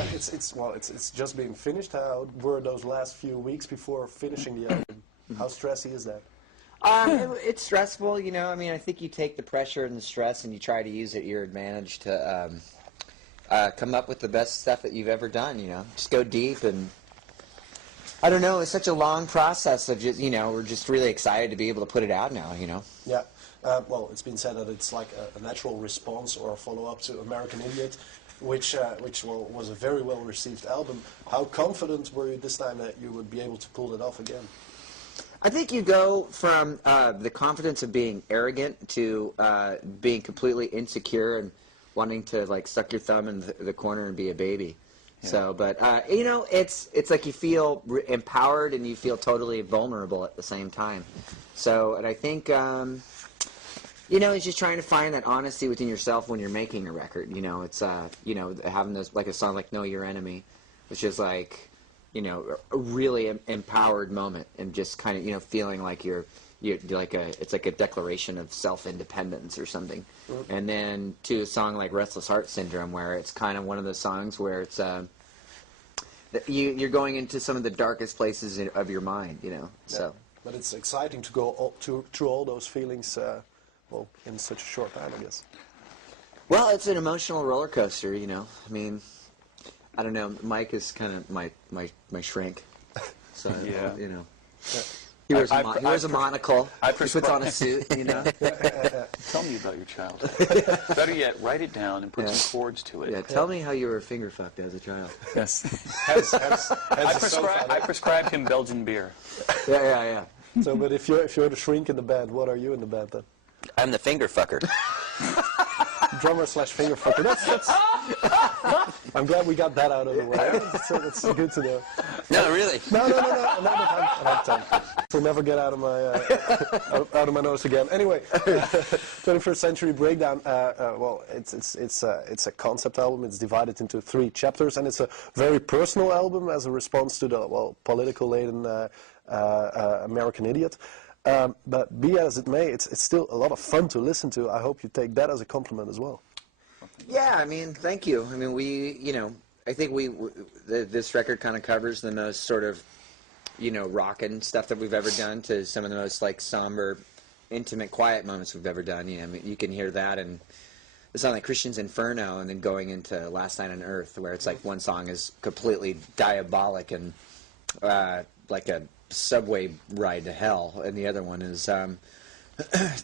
It's just been finished. How were those last few weeks before finishing the album? How stressy is that? It's stressful, you know. I mean, I think you take the pressure and the stress and you try to use it to your advantage to come up with the best stuff that you've ever done, you know. Just go deep, and I don't know, it's such a long process of just, you know, we're just really excited to be able to put it out now, you know. Yeah. Well, it's been said that it's like a natural response or a follow-up to American Idiot, which was a very well-received album. How confident were you this time that you would be able to pull it off again? I think you go from the confidence of being arrogant to being completely insecure and wanting to like suck your thumb in the corner and be a baby. Yeah. So, but you know, it's like you feel empowered and you feel totally vulnerable at the same time. So, and I think you know, it's just trying to find that honesty within yourself when you're making a record. You know, it's you know, having those, like a song like "Know Your Enemy," which is like, you know, a really empowered moment, and just kind of, you know, feeling like you're like it's like a declaration of self-independence or something. Mm-hmm. And then to a song like "Restless Heart Syndrome," where it's kind of one of those songs where it's you're going into some of the darkest places of your mind, you know. Yeah. So, but it's exciting to go through all those feelings, well, in such a short time, I guess. Well, it's an emotional roller coaster, you know. I mean, I don't know. Mike is kind of my shrink, so yeah. You know. Yeah. He wears a monocle. He puts on a suit, you know. Tell me about your childhood. Better yet, write it down and put some chords to it. Yeah, tell me how you were finger fucked as a child. Yes. I prescribed him Belgian beer. Yeah. So, but if you're the shrink in the band, what are you in the band then? I'm the finger fucker. Drummer / finger fucker. That's I'm glad we got that out of the way. That's good to know. No, really. No. Another time. It'll never get out of my nose again. Anyway, 21st Century Breakdown. Well, it's a concept album. It's divided into 3 chapters, and it's a very personal album as a response to the political laden American Idiot. But be as it may, it's still a lot of fun to listen to. I hope you take that as a compliment as well. Yeah, I mean, thank you. I mean, you know, I think this record kind of covers the most sort of, you know, rockin' stuff that we've ever done to some of the most like somber, intimate, quiet moments we've ever done. You know, I mean, you can hear that in the song like Christian's Inferno, and then going into Last Night on Earth, where it's like one song is completely diabolic and like a subway ride to hell, and the other one is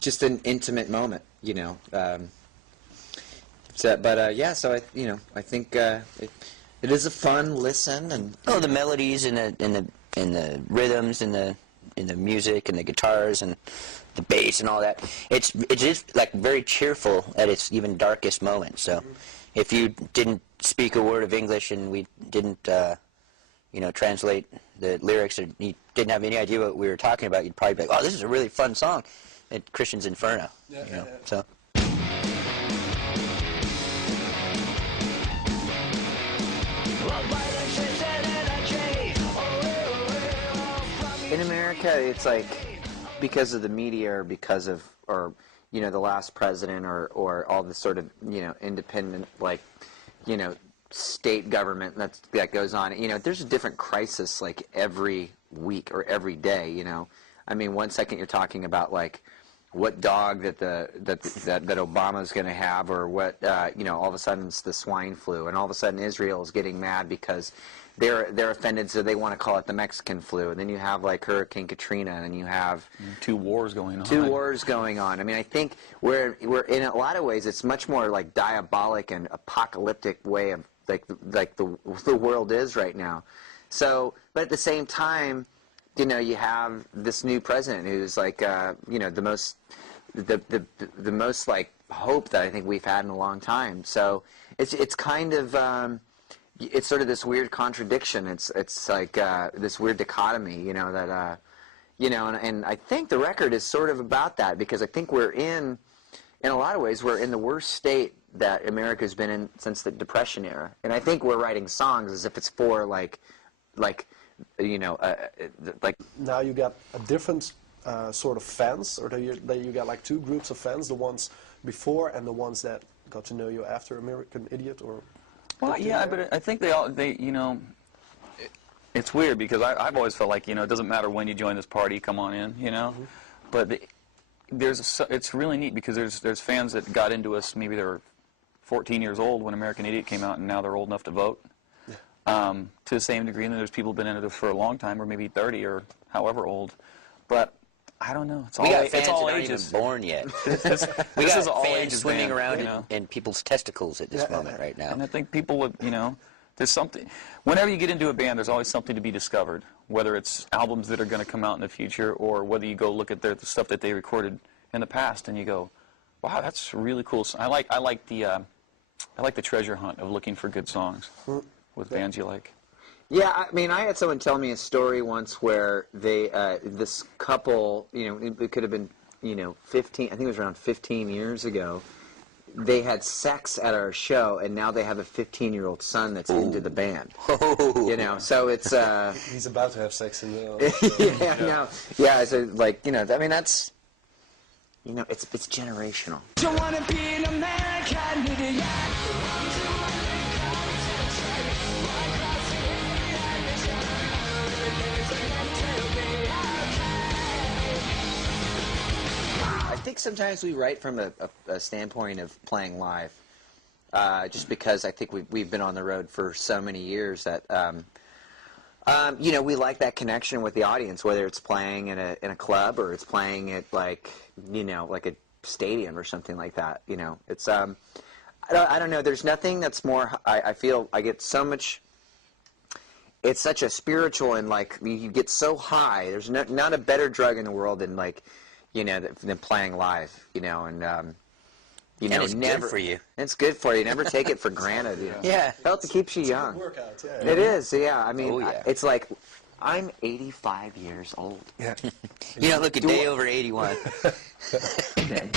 just an intimate moment, you know. Yeah, so I think it is a fun listen, and the melodies and the rhythms and the music and the guitars and the bass and all that. It is like very cheerful at its even darkest moments. So, if you didn't speak a word of English and we didn't you know, translate the lyrics, or you didn't have any idea what we were talking about, you'd probably be like, "Oh, this is a really fun song," at Christian's Inferno. Yeah, you know? Yeah. So. in America, it's like because of the media, or because of, or you know, the last president, or all the sort of, you know, independent, like, you know, state government that goes on. You know, there's a different crisis like every week or every day. You know, I mean, one second you're talking about like what dog that Obama's going to have, or what you know, all of a sudden it's the swine flu, and all of a sudden Israel is getting mad because they're offended, so they want to call it the Mexican flu. And then you have like Hurricane Katrina, and you have 2 wars going on. 2 wars going on. I mean, I think we're in a lot of ways it's much more like diabolic and apocalyptic way of like the world is right now. So, but at the same time, you know, you have this new president who's like, you know, the most like hope that I think we've had in a long time. So it's kind of it's sort of this weird contradiction. It's like this weird dichotomy, you know, that you know, and I think the record is sort of about that, because I think we're in a lot of ways, we're in the worst state that America's been in since the Depression era, and I think we're writing songs as if it's for like you know, like. Now you got a different sort of fans, or you got like 2 groups of fans, the ones before and the ones that got to know you after American Idiot, or. Well, yeah, but I think you know, it's weird because I've always felt like, you know, it doesn't matter when you join this party, come on in, you know. But it's really neat because there's fans that got into us, maybe they were 14 years old when American Idiot came out, and now they're old enough to vote. To the same degree, and then there's people who've been into this for a long time, or maybe 30 or however old. But I don't know. We got fans that aren't even born yet. We got fans swimming around in people's testicles at this moment right now. And I think people would, you know, there's something. Whenever you get into a band, there's always something to be discovered. Whether it's albums that are going to come out in the future, or whether you go look at the stuff that they recorded in the past, and you go, "Wow, that's really cool." I like the treasure hunt of looking for good songs with bands you like. Yeah, I mean, I had someone tell me a story once where they, this couple, you know, it could have been, you know, 15, I think it was around 15 years ago, they had sex at our show, and now they have a 15-year-old son that's into the band. You know, so it's... He's about to have sex in the... yeah, no. Yeah, so, like, you know, I mean, that's... You know, it's generational. Don't wanna be an American idiot. I think sometimes we write from a standpoint of playing live, just because I think we've been on the road for so many years that you know, we like that connection with the audience, whether it's playing in a club or it's playing at, like, you know, like a stadium or something like that. You know, it's I don't know. There's nothing that's more. I feel I get so much. It's such a spiritual, and like you get so high. There's not a better drug in the world than, like, you know, than playing live, you know, and you know, it's never good for you. It's good for you. Never take it for granted. You know? Yeah. Health keeps you young. Workout, yeah. It is, yeah. I mean, Oh, yeah. it's like I'm 85 years old. Yeah. You don't look a day over 81. Okay.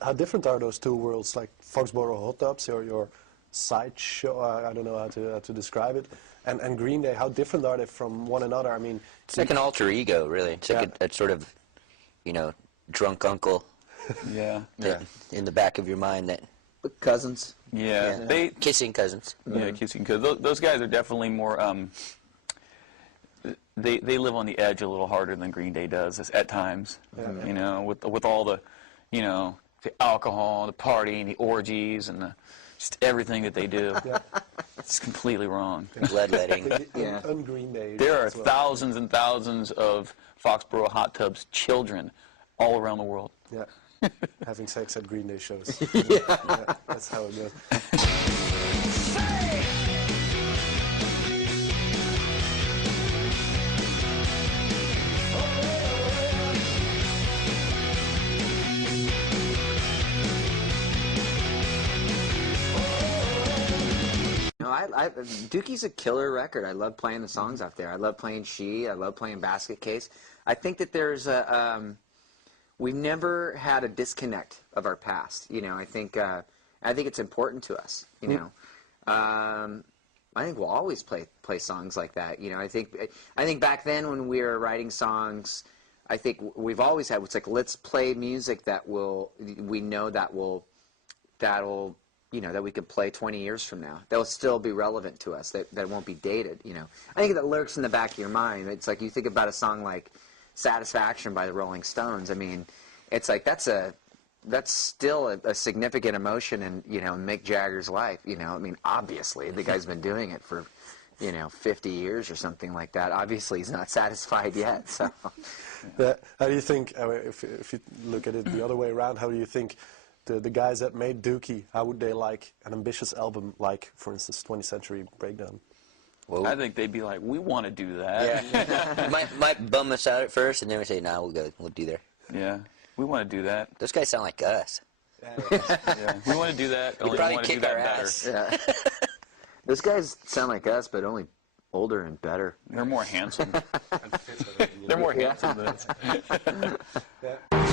How different are those two worlds, like Foxborough Hot Tubs, or your sideshow? I don't know how to describe it. And Green Day, how different are they from one another? I mean, It's like an alter ego, really. It's like a sort of, you know, drunk uncle Yeah. that, in the back of your mind that Cousins. Yeah. kissing cousins. Yeah, kissing. Because those guys are definitely more. They live on the edge a little harder than Green Day does at times. You know, with all the, you know, the alcohol, the partying, the orgies, and just everything that they do. It's completely wrong. Bloodletting. Yeah. on Green Day. There are as well. thousands and thousands of Foxborough Hot Tubs children all around the world. Yeah. Having sex at Green Day shows. Yeah, that's how it goes. No, Dookie's a killer record. I love playing the songs out there. I love playing She. I love playing Basket Case. I think that there's we've never had a disconnect of our past. You know, I think it's important to us. You know, I think we'll always play songs like that. You know, I think back then when we were writing songs, I think we've always had. It's like, let's play music that'll you know, that we could play 20 years from now. That will still be relevant to us. That won't be dated. You know, I think that lurks in the back of your mind. It's like you think about a song like "Satisfaction" by the Rolling Stones. I mean, it's like that's still a significant emotion in, you know, Mick Jagger's life. You know, I mean, obviously the guy's been doing it for, you know, 50 years or something like that. Obviously, he's not satisfied yet. So, How do you think, if you look at it the other way around, how do you think the guys that made Dookie, how would they like an ambitious album like, for instance, 20th Century Breakdown? Whoa. I think they'd be like, we want to do that. Yeah. might bum us out at first, and then we say, "Nah, we'll do there." Yeah, we want to do that. Those guys sound like us. Yeah, we want to do that. We'd Only we probably want to do kick our that ass. better. yeah. Those guys sound like us, but only older and better. They're more handsome. They're more handsome than us. Yeah.